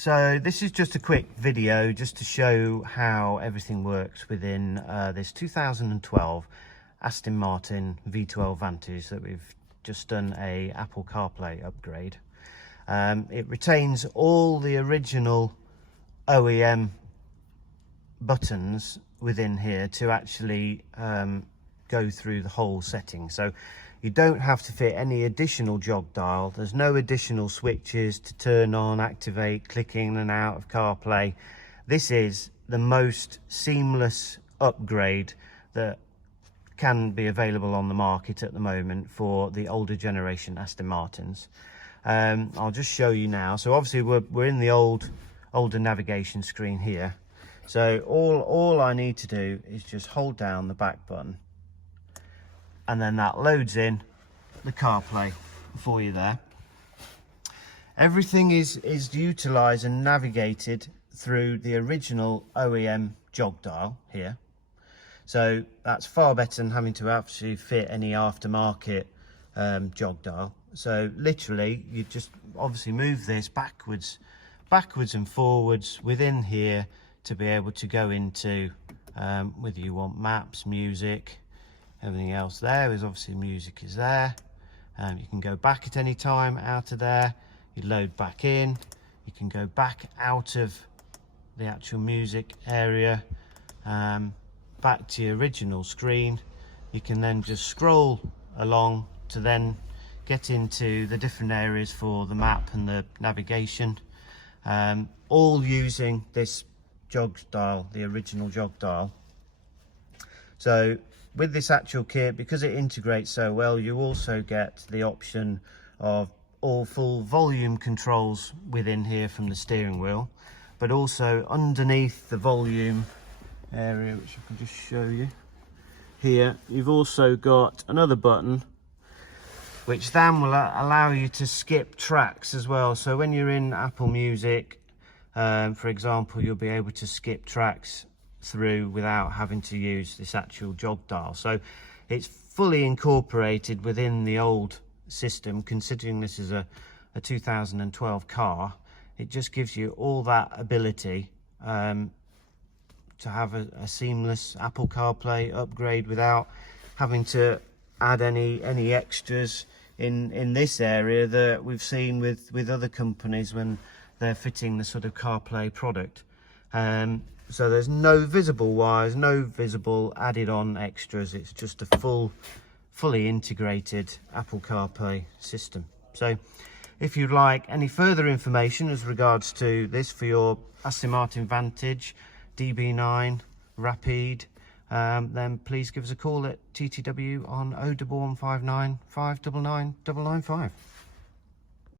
So this is just a quick video just to show how everything works within this 2012 Aston Martin V12 Vantage that we've just done a Apple Carplay upgrade. It retains all the original OEM buttons within here to actually go through the whole setting. So you don't have to fit any additional jog dial. There's no additional switches to turn on, activate, click in and out of CarPlay. This is the most seamless upgrade that can be available on the market at the moment for the older generation Aston Martins. I'll just show you now. So obviously we're in the older navigation screen here. So all I need to do is just hold down the back button, and then that loads in the CarPlay for you there. Everything is utilised and navigated through the original OEM jog dial here. So that's far better than having to actually fit any aftermarket jog dial. So literally you just obviously move this backwards and forwards within here to be able to go into whether you want maps, music, everything else. There is obviously music is there. You can go back at any time out of there. You load back in. You can go back out of the actual music area, back to your original screen. You can then just scroll along to then get into the different areas for the map and the navigation, all using this jog dial, the original jog dial. So with this actual kit, because it integrates so well, you also get the option of all full volume controls within here from the steering wheel, but also underneath the volume area, which I can just show you here, you've also got another button which then will allow you to skip tracks as well. So when you're in Apple Music, for example, you'll be able to skip tracks through without having to use this actual jog dial. So it's fully incorporated within the old system. Considering this is a 2012 car, it just gives you all that ability to have a seamless Apple CarPlay upgrade without having to add any extras in this area that we've seen with other companies when they're fitting the sort of CarPlay product. So there's no visible wires, no visible added on extras. It's just a fully integrated Apple CarPlay system. So if you'd like any further information as regards to this for your Aston Martin Vantage, DB9, Rapide, then please give us a call at TTW on 01159 599 995.